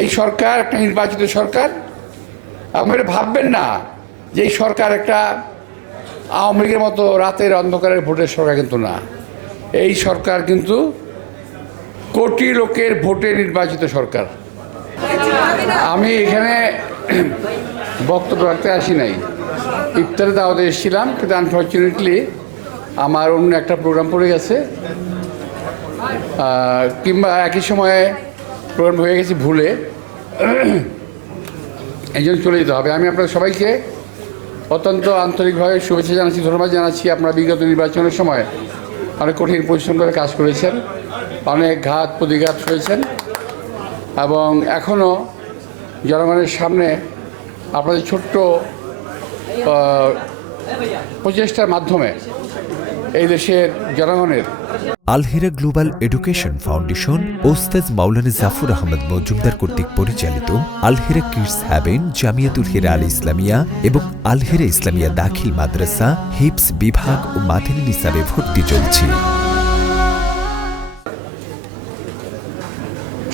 এই সরকার একটা নির্বাচিত সরকার। আপনারা ভাববেন না যে এই সরকার একটা আওয়ামী লীগের মতো রাতের অন্ধকারের ভোটের সরকার, কিন্তু না। এই সরকার কিন্তু কোটি লোকের ভোটে নির্বাচিত সরকার। আমি এখানে বক্তব্য রাখতে আসি নাই, ইফতারে দাওয়াতে এসেছিলাম, কিন্তু আনফর্চুনেটলি আমার অন্য একটা প্রোগ্রাম পড়ে গেছে, কিংবা একই সময়ে প্রোগ্রাম হয়ে গেছে ভুলে, এই জন্য চলে যেতে হবে। আমি আপনাদের সবাইকে অত্যন্ত আন্তরিকভাবে শুভেচ্ছা জানাচ্ছি, ধন্যবাদ জানাচ্ছি। আপনারা বিগত নির্বাচনের সময় অনেক কঠিন পরিশ্রম করে কাজ করেছেন, অনেক ঘাত প্রতিঘাত হয়েছেন, এবং এখনও জনগণের সামনে আপনাদের ছোট্ট প্রচেষ্টার মাধ্যমে এই দেশের জনগণের আল-হিরা গ্লোবাল এডুকেশন ফাউন্ডেশন ওস্তাদ মাওলানা জাফর আহমদ মজুমদার কর্তৃক পরিচালিত আল-হিরা কিডস হ্যাভেন, জামিয়াতুল হিরা আল ইসলামিয়া এবং আল-হিরা ইসলামিয়া দাখিল মাদ্রাসা, হিপস বিভাগ ও মাদানী নিসাবে ভর্তি চলছে।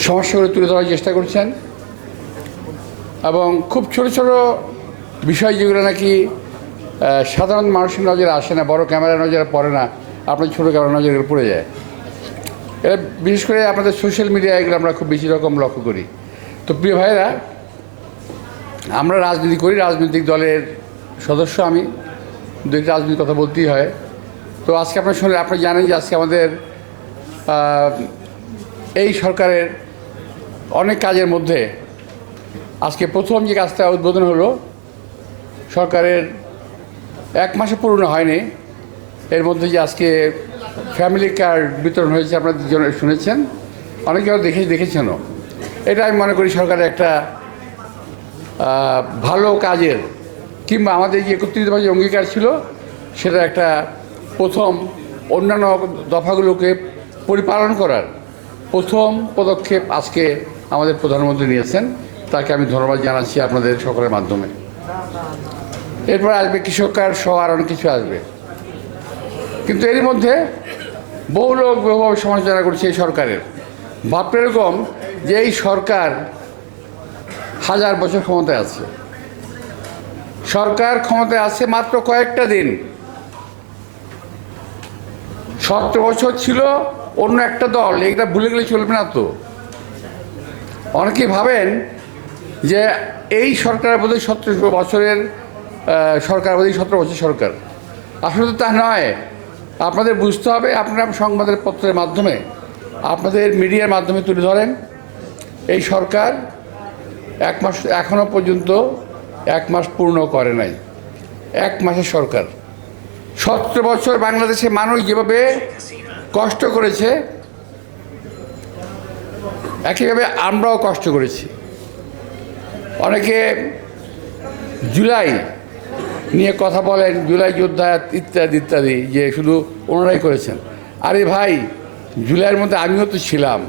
সমস্যাগুলো তুলে ধরার চেষ্টা করছেন, এবং খুব ছোট ছোট বিষয় যেগুলো নাকি সাধারণ মানুষের নজরে আসে না, বড় ক্যামেরার নজরে পড়ে না, আপনার ছোটো ক্যামেরার নজরে পড়ে যায়। এটা বিশেষ করে আপনাদের সোশ্যাল মিডিয়ায় এগুলো আমরা খুব বেশি রকম লক্ষ্য করি। তো প্রিয় ভাইয়েরা, আমরা রাজনীতি করি, রাজনৈতিক দলের সদস্য আমি, দুইটা রাজনীতির কথা বলতেই হয়। তো আজকে আপনার শুনে আপনি জানেন যে আজকে আমাদের এই সরকারের অনেক কাজের মধ্যে আজকে প্রথম যে কাজটা উদ্বোধন হলো, সরকারের 1 মাসে পূর্ণ হয়নি, এর মধ্যে যে আজকে ফ্যামিলি কার্ড বিতরণ হয়েছে, আপনারা শুনেছেন, অনেকে দেখেছেনও। এটা আমি মনে করি সরকারের একটা ভালো কাজের, কিংবা আমাদের যে 31 অঙ্গীকার ছিল সেটা একটা প্রথম অন্যান্য দফাগুলোকে পরিপালন করার প্রথম পদক্ষেপ আজকে আমাদের প্রধানমন্ত্রী নিয়েছেন। তাকে আমি ধন্যবাদ জানাচ্ছি আপনাদের সকলের মাধ্যমে। এরপর আসবে কৃষক কার্ড সহ আর অনেক কিছু আসবে, কিন্তু এরই মধ্যে বহু লোক বহুভাবে সমালোচনা করছে এই সরকারের। ভাবতে এরকম যে এই সরকার 1000 বছর ক্ষমতায় আছে, সরকার ক্ষমতায় আছে মাত্র কয়েকটা দিন। 17 বছর ছিল অন্য একটা দল, এটা ভুলে গেলে চলবে না। তো অনেকেই ভাবেন যে এই সরকারের বোধহয় 17 বছরের সরকার, বোধহয় 17 বছর সরকার। আসলে তো তা নয়। আপনাদের বুঝতে হবে, আপনারা সংবাদের পত্রের মাধ্যমে, আপনাদের মিডিয়ার মাধ্যমে তুলে ধরেন এই সরকার 1 মাস এখনও পর্যন্ত 1 মাস পূর্ণ করে নাই। 1 মাসের সরকার। 17 বছর বাংলাদেশে মানুষ যেভাবে কষ্ট করেছে, একইভাবে আমরাও কষ্ট করেছি। অনেকে জুলাই নিয়ে কথা বলেন, জুলাই যোদ্ধা ইত্যাদি ইত্যাদি, যে শুধু ওনারাই করেছেন। আরে ভাই, জুলাইয়ের মধ্যে আমিও তো ছিলাম।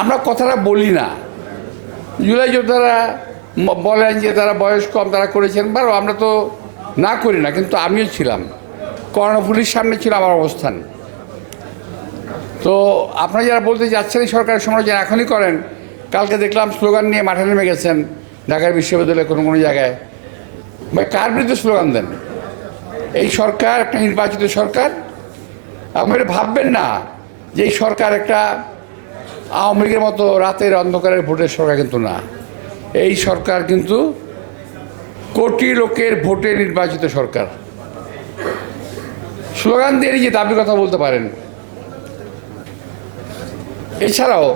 আমরা কথাটা বলি না। জুলাই যোদ্ধারা বলেন যে তারা বয়স কম, তারা করেছেন, বারো আমরা তো না করি না, কিন্তু আমিও ছিলাম। কর্ণফুলির সামনে ছিল আমার অবস্থান। তো আপনারা যারা বলতে যাচ্ছেন এই সরকারের সমালোচনা এখনই করেন, কালকে দেখলাম স্লোগান নিয়ে মাঠে নেমে গেছেন ঢাকার বিশ্ববিদ্যালয়ে কোনো কোনো জায়গায়। ভাই, কার বিরুদ্ধে স্লোগান দেন? এই সরকার একটা নির্বাচিত সরকার। আপনারা ভাববেন না যে এই সরকার একটা আওয়ামী লীগের মতো রাতের অন্ধকারের ভোটের সরকার, কিন্তু না। এই সরকার কিন্তু কোটি লোকের ভোটে নির্বাচিত সরকার। স্লোগান দিয়ে যে দাবির কথা বলতে পারেন, এছাড়াও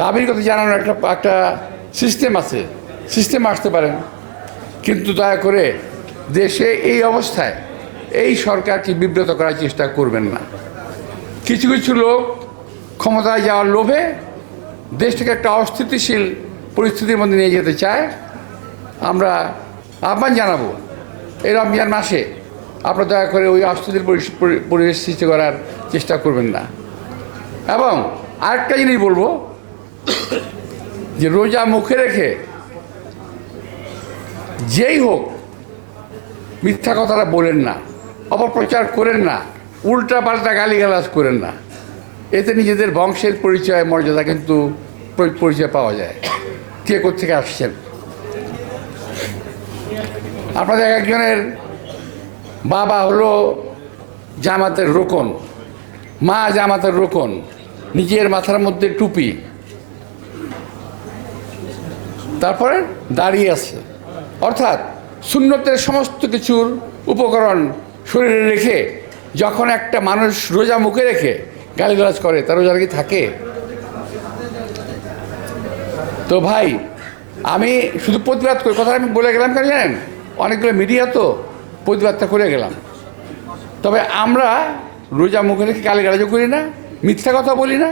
দাবির কথা জানানোর একটা সিস্টেম আছে, সিস্টেম আসতে পারেন, কিন্তু দয়া করে দেশে এই অবস্থায় এই সরকারকে বিব্রত করার চেষ্টা করবেন না। কিছু কিছু লোক ক্ষমতায় যাওয়ার লোভে দেশটাকে একটা অস্থিতিশীল পরিস্থিতির মধ্যে নিয়ে যেতে চায়। আমরা আহ্বান জানাবো, এই রমজান মাসে আপনারা দয়া করে ওই অস্থিতিশীল পরিবেশ সৃষ্টি করার চেষ্টা করবেন না। এবং আরেকটা জিনিস বলবো, যে রোজা মুখে রেখে যেই হোক মিথ্যা কথাটা বলেন না, অপপ্রচার করেন না। উল্টা পাল্টা গালিগালাজ করেন না। এতে নিজেদের বংশের পরিচয় মর্যাদা কিন্তু পরিচয় পাওয়া যায়, কে কোত্থেকে আসছেন। আপনাদের একজনের বাবা হলো জামাতের রোকন, মা জামাতের রোকন, নিজের মাথার মধ্যে টুপি, তারপরে দাঁড়িয়ে আছে, অর্থাৎ সুন্নতের সমস্ত কিছুর উপকরণ শরীরে রেখে যখন একটা মানুষ রোজা মুখে রেখে গালিগালাজ করে, তার রোজা কি থাকে? তো ভাই, আমি শুধু প্রতিবাদ করি, কথা আমি বলে গেলাম কেন জানেন, অনেকগুলো মিডিয়া তো প্রতিবাদটা করে গেলাম। তবে আমরা রোজা মুখে রেখে গালিগালাজও করি না, মিথ্যা কথা বলি না,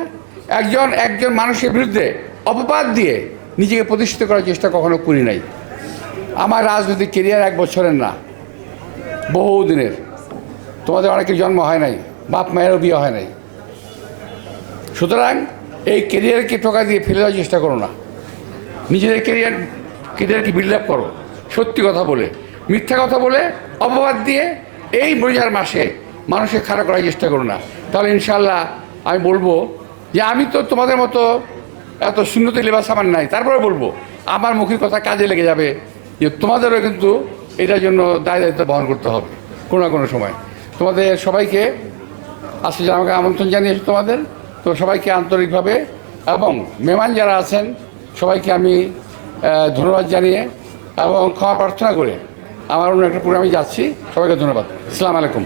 একজন মানুষের বিরুদ্ধে অপবাদ দিয়ে নিজেকে প্রতিষ্ঠিত করার চেষ্টা কখনো করি নাই। আমার রাজনৈতিক কেরিয়ার 1 বছরের না, বহু দিনের। তোমাদের অনেকের জন্ম হয় নাই, বাপ মায়েরও বিয়ে হয় নাই। সুতরাং এই কেরিয়ারকে টোকা দিয়ে ফেলে দেওয়ার চেষ্টা করো না, নিজেদের কেরিয়ারকে বিল্ড আপ করো, সত্যি কথা বলে, মিথ্যা কথা বলে, অপবাদ দিয়ে এই রোজার মাসে মানুষকে খারাপ করার চেষ্টা করো না। তাহলে ইনশাল্লাহ আমি বলবো যে আমি তো তোমাদের মতো এত সুন্নতি লেবাস আমার নাই, তারপরে বলবো আমার মুখের কথা কাজে লেগে যাবে, যে তোমাদেরও কিন্তু এটার জন্য দায়িত্ব বহন করতে হবে কোনো না কোনো সময়। তোমাদের সবাইকে আজকে আমাকে আমন্ত্রণ জানিয়েছি তোমাদের, তো সবাইকে আন্তরিকভাবে এবং মেহমান যারা আছেন সবাইকে আমি ধন্যবাদ জানিয়ে এবং ক্ষমা প্রার্থনা করে আমার অন্য একটা প্রোগ্রামে যাচ্ছি। সবাইকে ধন্যবাদ। আসসালামু আলাইকুম।